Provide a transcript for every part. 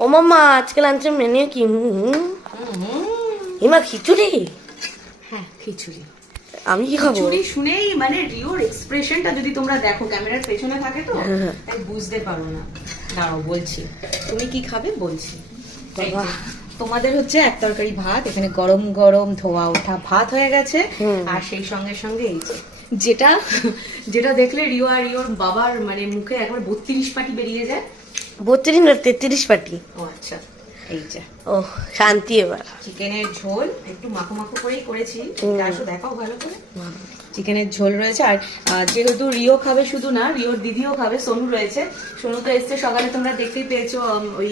ও মাম্মা আজকে লাঞ্চের মেনু কি হুম খিচুড়ি হ্যাঁ খিচুড়ি আমি কি খাব খিচুড়ি শুনেই মানে রিওর এক্সপ্রেশনটা যদি তোমরা দেখো ক্যামেরার পেছনে থাকে তো হ্যাঁ, হ্যাঁ। তাই বুঝতে পারো না। দাঁড়াও বলছি। তুমি কি খাবে? বলছি। তোমাদের হচ্ছে এক তরকারি ভাত এখানে গরম গরম ধোয়া ওঠা ভাত হয়ে গেছে। আর সেই সঙ্গে সঙ্গে এই যেটা যেটা দেখলে রিও আর রিওর বাবার মানে মুখে একবার বত্রিশ পাটি বেরিয়ে যায় বত্রিশ না তেত্রিশ পাটি ও আচ্ছা। এই যে। ও শান্তি এবার। চিকেনের ঝোল একটু মাখো মাখো করেই করেছি। দেখাও ভালো করে। চিকেনের ঝোল রয়েছে। আর যেহেতু রিও খাবে শুধু না রিওর দিদিও খাবে সোনু রয়েছে। সোনু তো এসছে সকালে তোমরা দেখতেই পেয়েছ ওই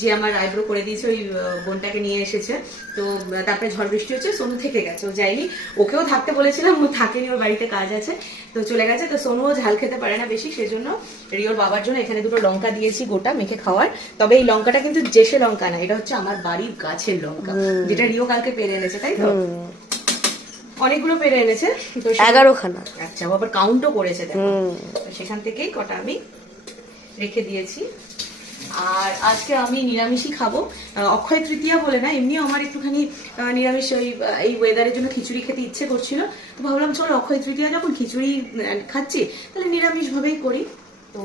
যে আমার আইব্রো করে দিয়েছে ওই বোনটাকে নিয়ে এসেছে। তো তারপরে ঝড় বৃষ্টি হচ্ছে সোনু থেকে গেছে ও যায়নি। ওকেও থাকতে বলেছিলাম ও থাকেনি ওর বাড়িতে কাজ আছে। তো চলে গেছে তো সোনুও ঝাল খেতে পারে না বেশি সেজন্য রিওর বাবার জন্য এখানে দুটো লঙ্কা দিয়েছি গোটা মেখে খাওয়ার। তবে এই লঙ্কাটা কিন্তু জেসে লঙ্কা না এটা হচ্ছে আমার বাড়ির গাছের লঙ্কা যেটা রিও কালকে পেরে এনেছে তাই তো? অনেকগুলো পেরে এনেছে। তো এগারো খানা আচ্ছা আবার কাউন্টও করেছে দেখো। সেখান থেকেই কটা আমি রেখে দিয়েছি। আর আজকে আমি নিরামিষই খাব। অক্ষয় তৃতীয়া বলে না এমনি আমার একটুখানি নিরামিষ ওই এই ওয়েদারের জন্য খিচুড়ি খেতে ইচ্ছে করছিল। তো ভাবলাম চলো অক্ষয় তৃতীয়া যখন খিচুড়ি খাচ্ছি তাহলে নিরামিষ ভাবেই করি। তো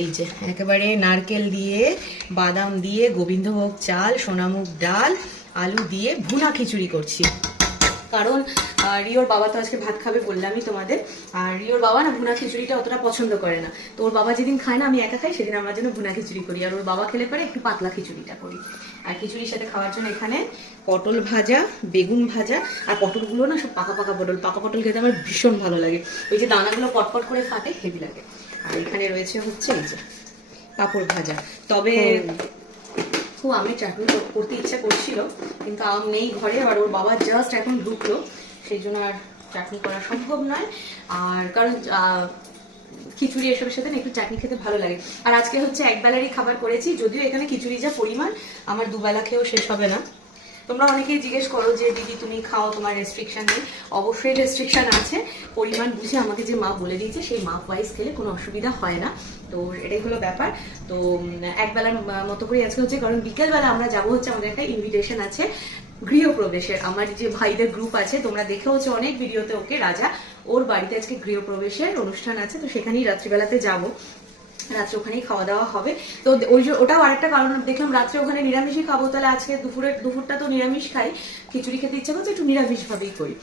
এই যে একেবারে নারকেল দিয়ে বাদাম দিয়ে গোবিন্দভোগ চাল সোনামুগ ডাল আলু দিয়ে ভুনা খিচুড়ি করছি। কারণ রিওর বাবা তো আজকে ভাত খাবে বললামই তোমাদের। আর রিওর বাবা না ভুনা খিচুড়িটা অতটা পছন্দ করে না। তো ওর বাবা যেদিন খায় না, আমি একা খাই, সেদিন আমার জন্য ভুনা খিচুড়ি করি। আর ওর বাবা খেলে পরে একটু পাতলা খিচুড়িটা করি। আর খিচুড়ির সাথে খাওয়ার জন্য এখানে পটল ভাজা, বেগুন ভাজা আর পটলগুলো না সব পাকা পাকা পটল। পাকা পটল খেতে আমার ভীষণ ভালো লাগে। ওই যে দানাগুলো পটপট করে ফাটে, হেভি লাগে। আর এখানে রয়েছে হচ্ছে এই যে পাঁপড় ভাজা। তবে খুব আমি চাটনি করতে ইচ্ছা করছিল, কিন্তু আম নেই ঘরে আর ওর বাবা জাস্ট এখন ঢুকলো, সেই জন্য আর চাটনি করা সম্ভব নয়। আর কারণ খিচুড়ি এসবের সাথে একটু চাটনি খেতে ভালো লাগে। আর আজকে হচ্ছে একবেলারই খাবার করেছি, যদিও এখানে খিচুড়ি যা পরিমাণ, আমার দুবেলা খেয়েও শেষ হবে না। তোমরা অনেকেই জিজ্ঞেস করো যে, দিদি, তুমি খাও, তোমার রেস্ট্রিকশন নেই। অবশ্যই রেস্ট্রিকশন আছে। পরিমাণ বুঝে আমাকে যে মা বলে দিয়েছে, সেই মাপ ওয়াইজ খেলে কোনো অসুবিধা হয় না। তো এটাই হলো ব্যাপার। তো একবেলার মতো করে আজকে হচ্ছে, কারণ বিকেলবেলা আমরা যাব হচ্ছে, আমাদের একটা ইনভিটেশন আছে গৃহপ্রবেশের। আমার যে ভাইদের গ্রুপ আছে, তোমরা দেখে হচ্ছে অনেক ভিডিওতে ওকে রাজা ওর বাড়িতে আজকে গৃহপ্রবেশের অনুষ্ঠান আছে। তো সেখানেই রাত্রিবেলাতে যাব। রাত্রে ওখানেই খাওয়া দাওয়া হবে। তো ওই যে ওটাও আরেকটা কারণ, দেখলাম রাত্রে ওখানে নিরামিষই খাব, তাহলে আজকে দুপুরে, দুপুরটা তো নিরামিষ খাই। খিচুড়ি খেতে ইচ্ছা করছে, একটু নিরামিষভাবেই করি।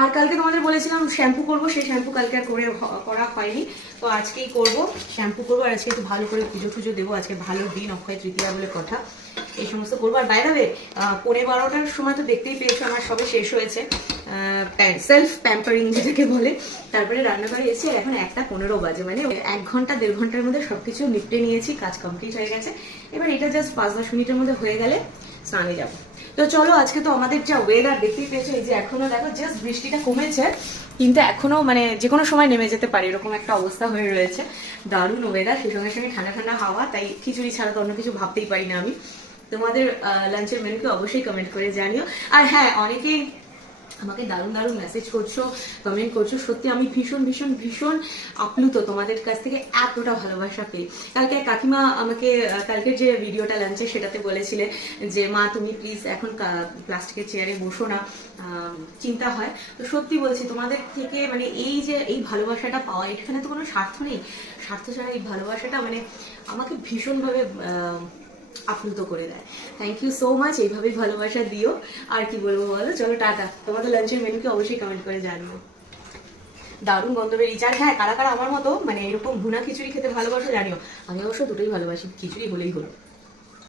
আর কালকে তোমাদের বলেছিলাম শ্যাম্পু করব, সেই শ্যাম্পু কালকে আর করে করা হয়নি। তো আজকেই করব, শ্যাম্পু করব, আর আজকে একটু ভালো করে পুজো টুজো দেবো। আজকে ভালো দিন, অক্ষয় তৃতীয়া বলে কথা। এই সমস্ত করব। আর বাইরে পনেরো বারোটার সময় তো দেখতেই পেয়েছ, আমার সবে শেষ হয়েছে। সেলফ প্যাম্পারিং যেটাকে বলে। তারপরে রান্নাঘরে এসে এখন একটা পনেরো বাজে। মানে এক ঘণ্টা, দেড় ঘণ্টার মধ্যে সবকিছু নিপটে নিয়েছি, কাজ কমপ্লিট হয়ে গেছে। এবার এটা জাস্ট পাঁচ দশ মিনিটের মধ্যে হয়ে গেলে স্নানে যাব। তো চলো, আজকে তো আমাদের যা ওয়েদার দেখতেই পেয়েছ, এই যে এখনও দেখো জাস্ট বৃষ্টিটা কমেছে, কিন্তু এখনও মানে যে কোনো সময় নেমে যেতে পারে, এরকম একটা অবস্থা হয়ে রয়েছে। দারুণ ওয়েদার সেই সঙ্গে সঙ্গে ঠান্ডা ঠান্ডা হাওয়া, তাই খিচুড়ি ছাড়া তো অন্য কিছু ভাবতেই পারি না আমি। তোমাদের লাঞ্চের মেনুকে অবশ্যই কমেন্ট করে জানিও। আর হ্যাঁ অনেকেই আমাকে দারুণ দারুণ মেসেজ করছ কমেন্ট করছ। সত্যি আমি ভীষণ ভীষণ ভীষণ আপ্লুত তোমাদের কাছ থেকে এতটা ভালোবাসা পেয়ে। কালকে কাকিমা আমাকে কালকের যে ভিডিওটা লাঞ্চে সেটাতে বলেছিলে যে, মা, তুমি প্লিজ এখন প্লাস্টিকের চেয়ারে বসো না। চিন্তা হয়। তো সত্যি বলছি, তোমাদের থেকে মানে এই যে, এই ভালোবাসাটা পাওয়া, এখানে তো কোনো স্বার্থ নেই। স্বার্থ ছাড়া এই ভালোবাসাটা মানে আমাকে ভীষণভাবে আপ্লুত করে দেয়। থ্যাংক ইউ সো মাচ এইভাবেই ভালোবাসা দিও। আর কি বলব বলো? চলো, টাটা। তোমাদের লাঞ্চের মেনুকে অবশ্যই কমেন্ট করে জানব দারুণ গন্ধ আর হ্যাঁ কারা কারা আমার মতো মানে এরকম ভুনা খিচুড়ি খেতে ভালোবাসো জানিও। আমি অবশ্য দুটোই ভালোবাসি, খিচুড়ি হলেই হলো।